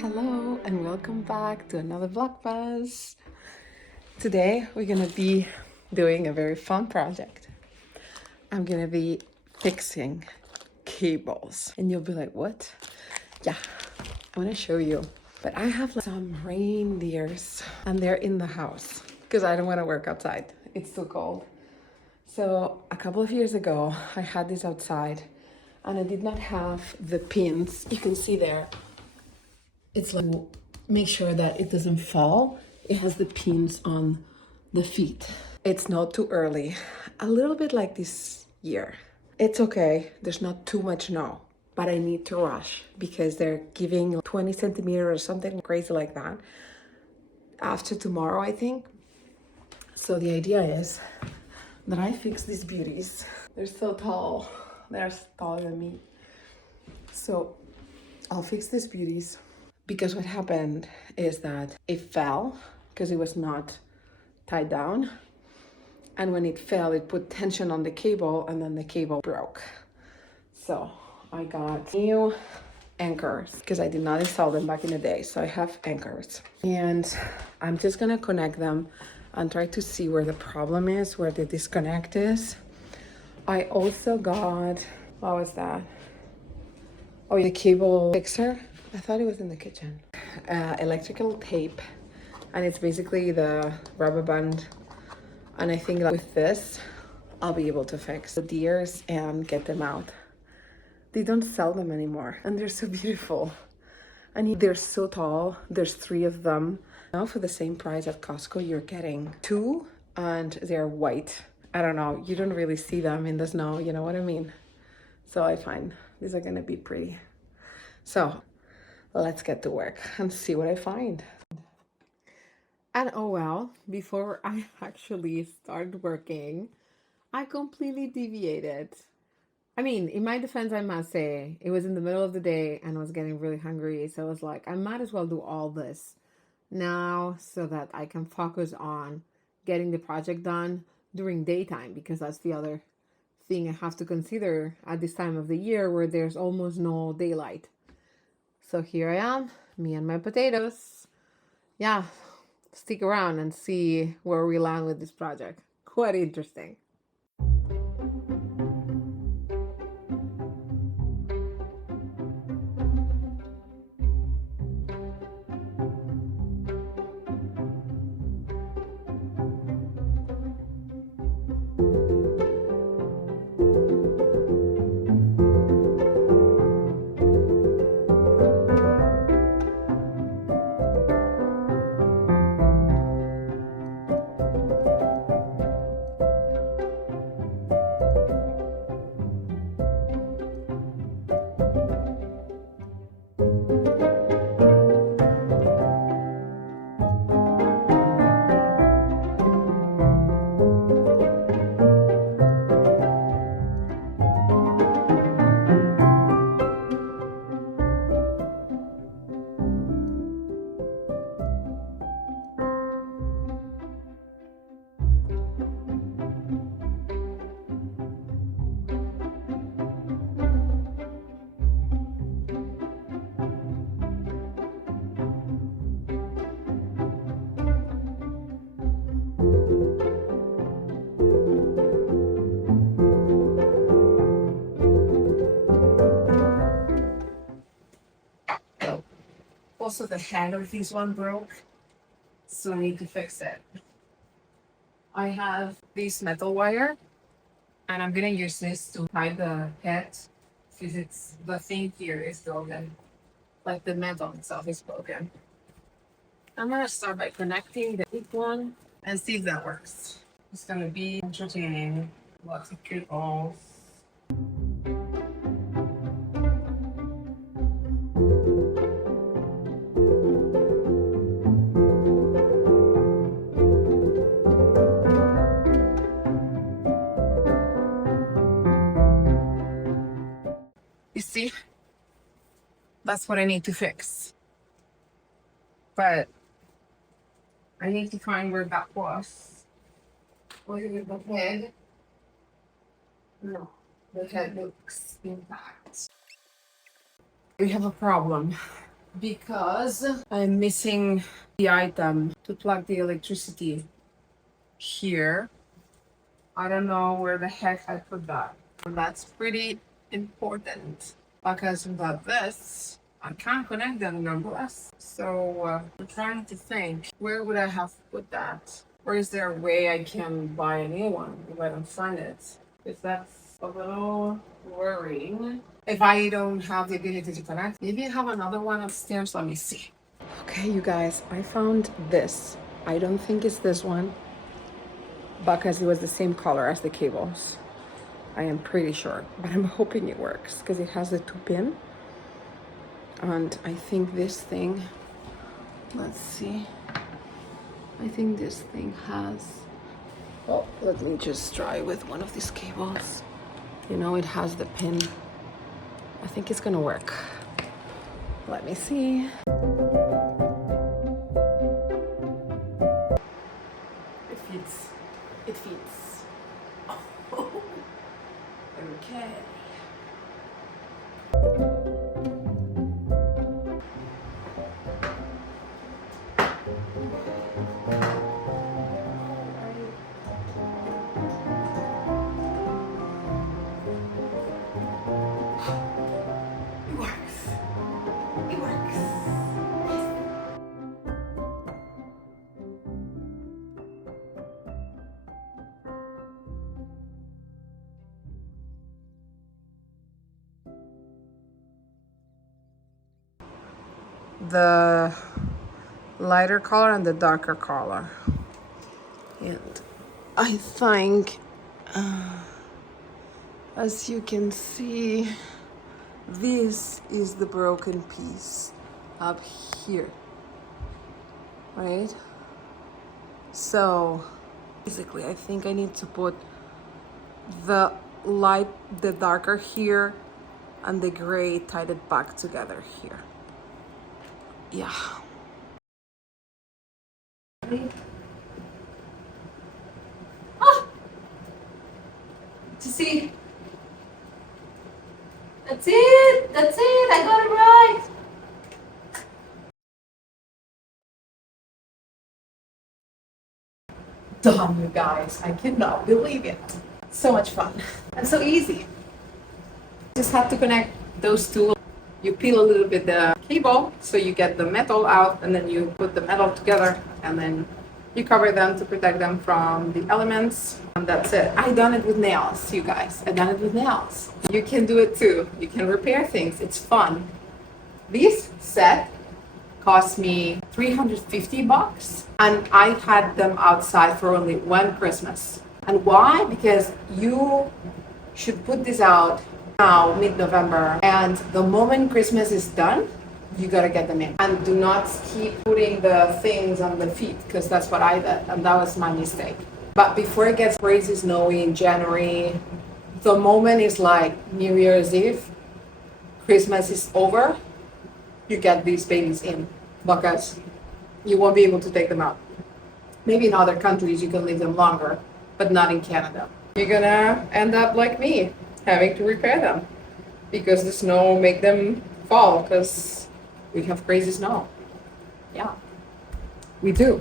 Hello and welcome back to another VLOGMAS. Today we're gonna be doing a very fun project. I'm gonna be fixing cables and you'll be like, what? Yeah, I want to show you. But I have some reindeers and they're in the house because I don't want to work outside. It's too cold. So a couple of years ago I had this outside and I did not have the pins. You can see there. It's like, make sure that it doesn't fall. It has the pins on the feet. It's not too early. A little bit like this year. It's okay. There's not too much snow, but I need to rush because they're giving 20 centimeters or something crazy like that after tomorrow, I think. So the idea is that I fix these beauties. They're so tall. They're taller than me. So I'll fix these beauties. Because what happened is that it fell because it was not tied down. And when it fell, it put tension on the cable and then the cable broke. So I got new anchors because I did not install them back in the day. So I have anchors and I'm just gonna connect them and try to see where the problem is, where the disconnect is. I also got, what was that? Oh, the cable fixer. I thought it was in the kitchen. Electrical tape, and it's basically the rubber band. And I think that with this, I'll be able to fix the deers and get them out. They don't sell them anymore, and they're so beautiful. And they're so tall. There's 3 of them. Now for the same price at Costco, you're getting 2, and they're white. I don't know, you don't really see them in the snow, you know what I mean? So I find these are gonna be pretty. So let's get to work and see what I find. And oh well, before I actually start working, I completely deviated. I mean, in my defense, I must say, it was in the middle of the day and I was getting really hungry. So I was like, I might as well do all this now so that I can focus on getting the project done during daytime, because that's the other thing I have to consider at this time of the year where there's almost no daylight. So here I am, me and my potatoes. Yeah, stick around and see where we land with this project. Quite interesting. Also, the head of this one broke, so I need to fix it. I have this metal wire, and I'm gonna use this to tie the head, because it's the thing here is broken, like the metal itself is broken. I'm gonna start by connecting the big one and see if that works. It's gonna be entertaining, lots of cables. You see, that's what I need to fix. But I need to find where that was. Was it with the head? No, the head looks intact. We have a problem because I'm missing the item to plug the electricity here. I don't know where the heck I put that. And that's pretty important because without this, I can't connect them nonetheless. So I'm trying to think, where would I have put that? Or is there a way I can buy a new one if I don't find it? Because that's a little worrying. If I don't have the ability to connect, maybe I have another one upstairs. Let me see. Okay, you guys, I found this. I don't think it's this one because it was the same color as the cables. I am pretty sure, but I'm hoping it works because it has the 2-pin. And I think this thing, let's see. I think this thing has, oh, let me just try with one of these cables. You know, it has the pin. I think it's gonna work. Let me see. It fits. It fits. Okay. It works. It works. The lighter color and the darker color. And I think, as you can see, this is the broken piece up here, right? So basically, I think I need to put the light, the darker here, and the gray, tied it back together here. Yeah. Ah! To see. That's it. That's it. I got it right. Done, you guys. I cannot believe it. So much fun and so easy. Just have to connect those two. You peel a little bit the cable so you get the metal out, and then you put the metal together, and then you cover them to protect them from the elements, and that's it. I done it with nails, you guys. I done it with nails. You can do it too. You can repair things. It's fun. This set cost me $350, and I had them outside for only one Christmas. And why? Because you should put this out now, mid-November, and the moment Christmas is done, you gotta get them in. And do not keep putting the things on the feet, because that's what I did, and that was my mistake. But before it gets crazy snowy in January, the moment is like New Year's Eve, Christmas is over, you get these babies in, because you won't be able to take them out. Maybe in other countries you can leave them longer, but not in Canada. You're gonna end up like me, having to repair them because the snow make them fall, because we have crazy snow. Yeah, we do.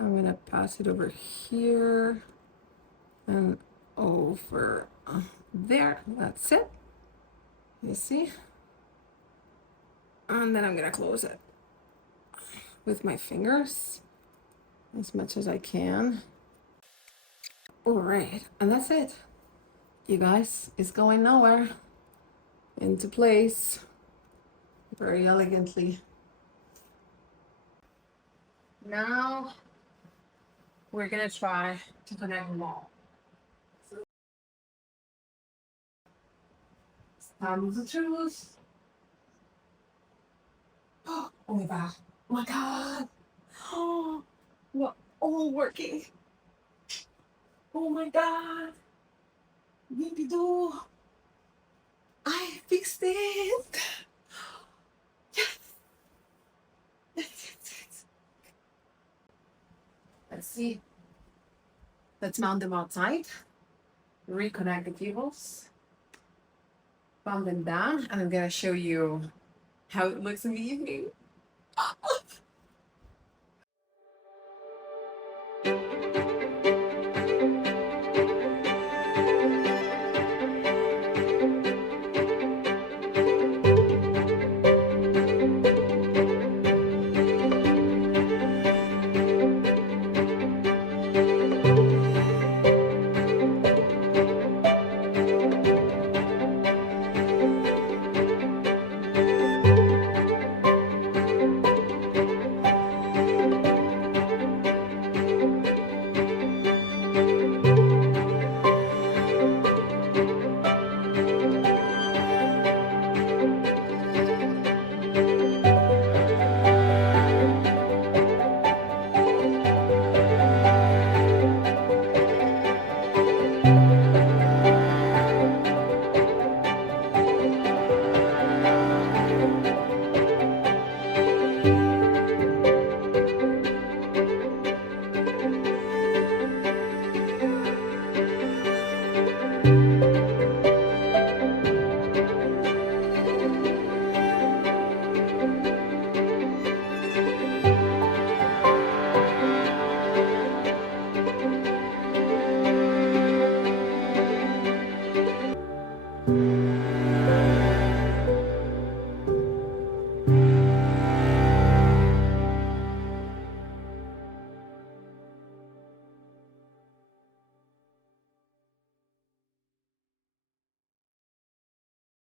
I'm gonna pass it over here and over there. That's it. You see? And then I'm gonna close it with my fingers as much as I can. All right, and that's it. You guys, it's going nowhere. Into place very elegantly. Now we're gonna try to connect them all. Time to choose. Oh my god. Oh my god. Oh, we're all working. Oh my god. Yippee doo. I fixed it. Yes. Yes. Let's see. Let's mount them outside. Reconnect the cables. Mount them down. And I'm gonna show you how it looks in the evening.